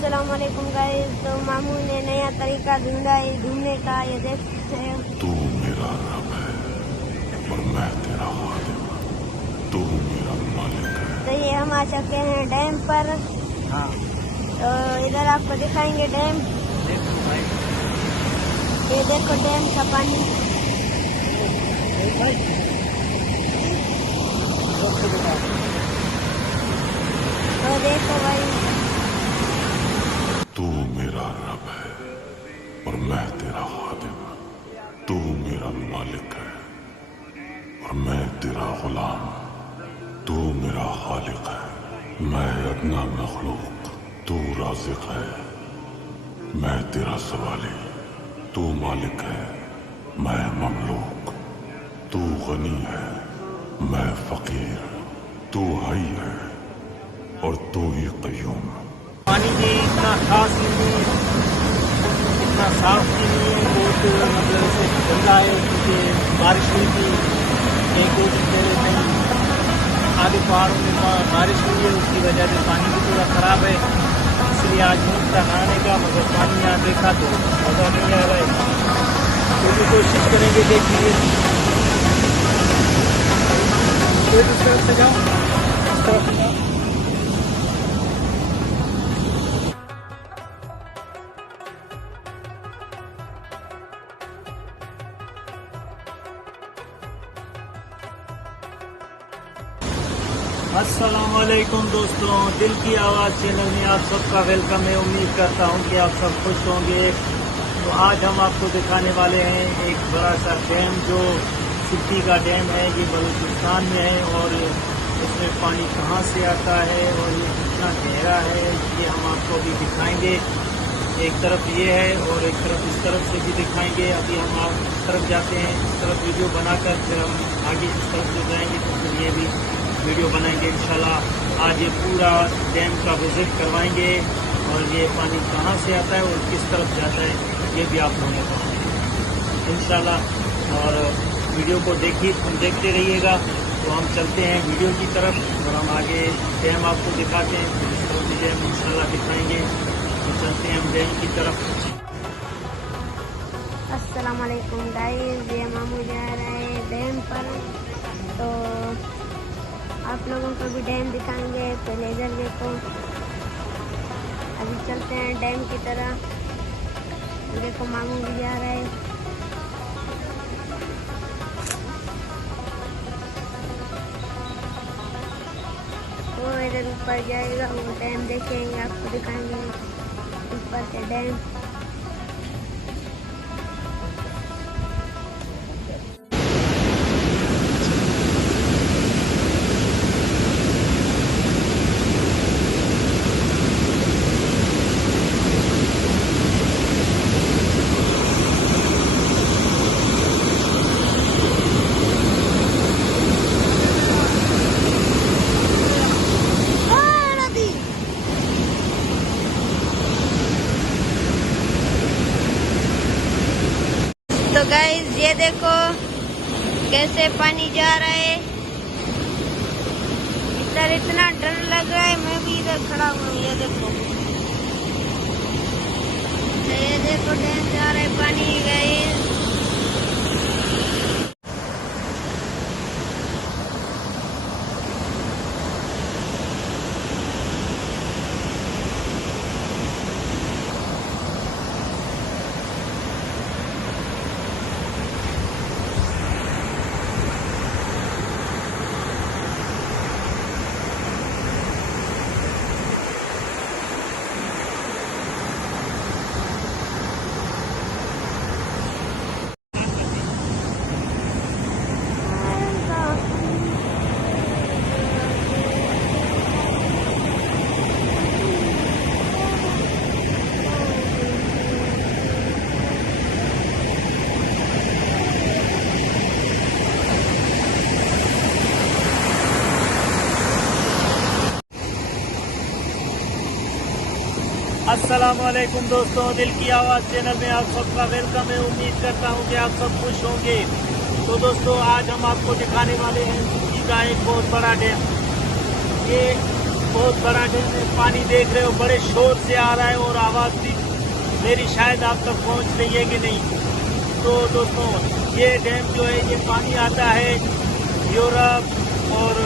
अस्सलाम वालेकुम गाइस। तो मामू ने नया तरीका ढूंढा है ढूंढने का, ये देख सकते हैं। तू मेरा रब है और मैं तेरा खालिक। तू मेरा मालिक है। तो ये हम आ चुके हैं डैम पर। हाँ, तो इधर आपको दिखाएंगे डैम। देखो भाई, ये देखो डैम का पानी। भाई तो देखो भाई, तू मेरा रब है और मैं तेरा खालिक। तू मेरा मालिक है और मैं तेरा गुलाम। तू मेरा खालिक है, मैं अदना मखलूक। तू राज़िक है, मैं तेरा सवाली। तू मालिक है, मैं ममलूक। तू गनी है, मैं फकीर। तू हई है और तू ही कय्यूम। पानी भी इतना खास नहीं है, इतना साफ नहीं है, बहुत मतलब ऐसे गंदा है क्योंकि बारिश हुई थी एक दो दिन पहले नहीं। आधे पहाड़ों में बारिश हुई है, उसकी वजह से पानी भी थोड़ा खराब है, इसलिए आज मन था नहाने का, मगर पानी यहाँ देखा तो मजा नहीं आ रहा है। तो भी कोशिश करेंगे देखिए। इस तरफ से जाओ, इस तरफ से जाओ। अस्सलाम वालेकुम दोस्तों, दिल की आवाज़ चैनल में आप सबका वेलकम है। उम्मीद करता हूं कि आप सब खुश होंगे। तो आज हम आपको दिखाने वाले हैं एक बड़ा सा डैम जो सिद्दी का डैम है। ये बलूचिस्तान में है और इसमें पानी कहां से आता है और ये कितना गहरा है ये हम आपको अभी दिखाएंगे। एक तरफ ये है और एक तरफ इस तरफ से भी दिखाएंगे। अभी हम आप इस तरफ जाते हैं, इस तरफ वीडियो बनाकर फिर हम आगे इस तरफ से जाएंगे तो फिर ये भी वीडियो बनाएंगे इंशाल्लाह। आज ये पूरा डैम का विजिट करवाएंगे और ये पानी कहाँ से आता है और किस तरफ जाता है ये भी आप लोगों को इंशाल्लाह। और वीडियो को देखते रहिएगा। तो हम चलते हैं वीडियो की तरफ और हम आगे डैम आपको दिखाते हैं, फिर इस तरफ भी डैम इंशाल्लाह दिखाएंगे। तो चलते हैं हम डैम की तरफ। अस्सलाम वालेकुम गाइस। ये मामू जा रहे हैं डैम पर, तो आप लोगों को भी डैम दिखाएंगे। पहले इधर देखो, अभी चलते हैं डैम की तरह। देखो मामू भी जा रहे हैं। वो इधर ऊपर जाएगा, वो डैम देखेंगे, आपको दिखाएंगे ऊपर से डैम। तो गाइस ये देखो कैसे पानी जा रहा है। इधर इतना डर लग रहा है, मैं भी इधर खड़ा हूँ। ये देखो डैम जा रहा है पानी गाइस। अस्सलाम वालेकुम दोस्तों, दिल की आवाज़ चैनल में आप सबका वेलकम है। उम्मीद करता हूं कि आप सब खुश होंगे। तो दोस्तों आज हम आपको दिखाने वाले हैं सिद्दी का एक बहुत बड़ा डैम। ये बहुत बड़ा डैम है। पानी देख रहे हो बड़े शोर से आ रहा है और आवाज़ भी मेरी शायद आप तक पहुंच रही है कि नहीं। तो दोस्तों ये डैम जो है ये पानी आता है यूरोप और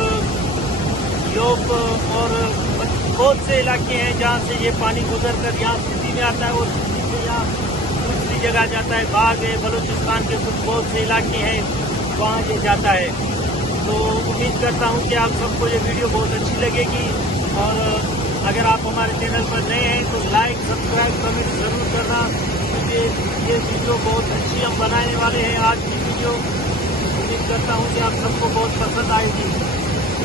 बहुत से इलाके हैं जहाँ से ये पानी गुजर कर यहाँ सिटी में आता है और सिटी से यहाँ दूसरी जगह जाता है। बाग है, बलूचिस्तान के कुछ बहुत से इलाके हैं वहाँ ये जाता है। तो उम्मीद करता हूँ कि आप सबको ये वीडियो बहुत अच्छी लगेगी और अगर आप हमारे चैनल पर नए हैं तो लाइक, सब्सक्राइब, कमेंट ज़रूर करना, क्योंकि ये वीडियो बहुत अच्छी हम बनाने वाले हैं। आज की वीडियो उम्मीद करता हूँ कि आप सबको बहुत पसंद आएगी।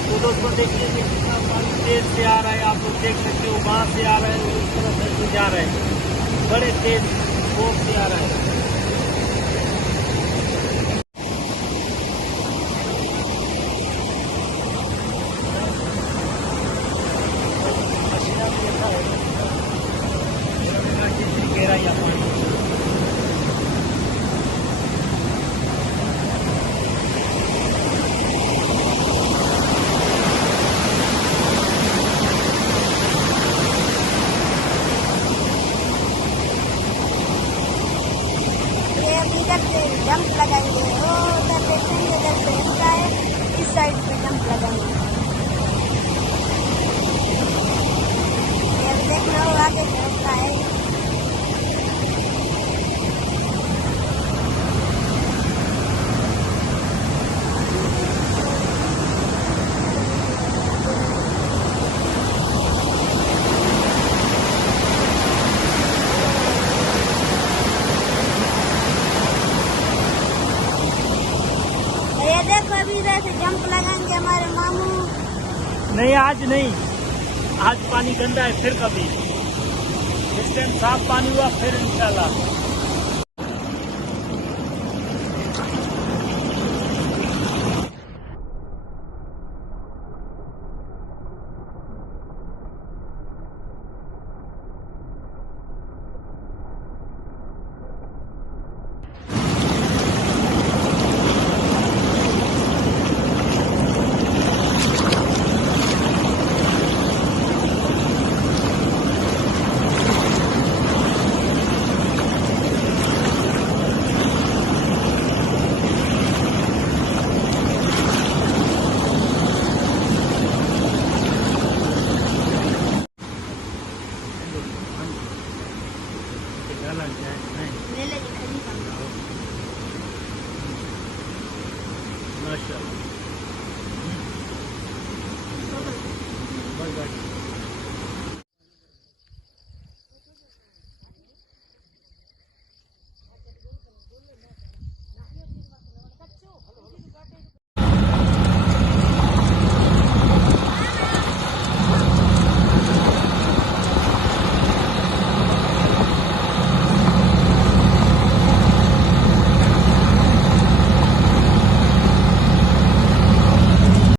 तो दोस्तों देखिए कि कितना पानी तेज़ से आ रहा है, आप लोग देख सकते हो वहाँ से आ रहा है और इस तरफ से जा रहा है, बड़े तेज़ फोर्स से आ रहा है। इधर से जंप लगाएंगे, वो उधर देखेंगे, इधर से इसका है, इस साइड पे जंप लगाएंगे। ये देखना होगा आगे रास्ता है। ये देखो अभी इधर से जंप लगाएंगे हमारे मामू। नहीं आज नहीं, आज पानी गंदा है, फिर कभी इस टाइम साफ पानी हुआ फिर इंशाल्लाह। ले ले खलीफा। माशाल्लाह।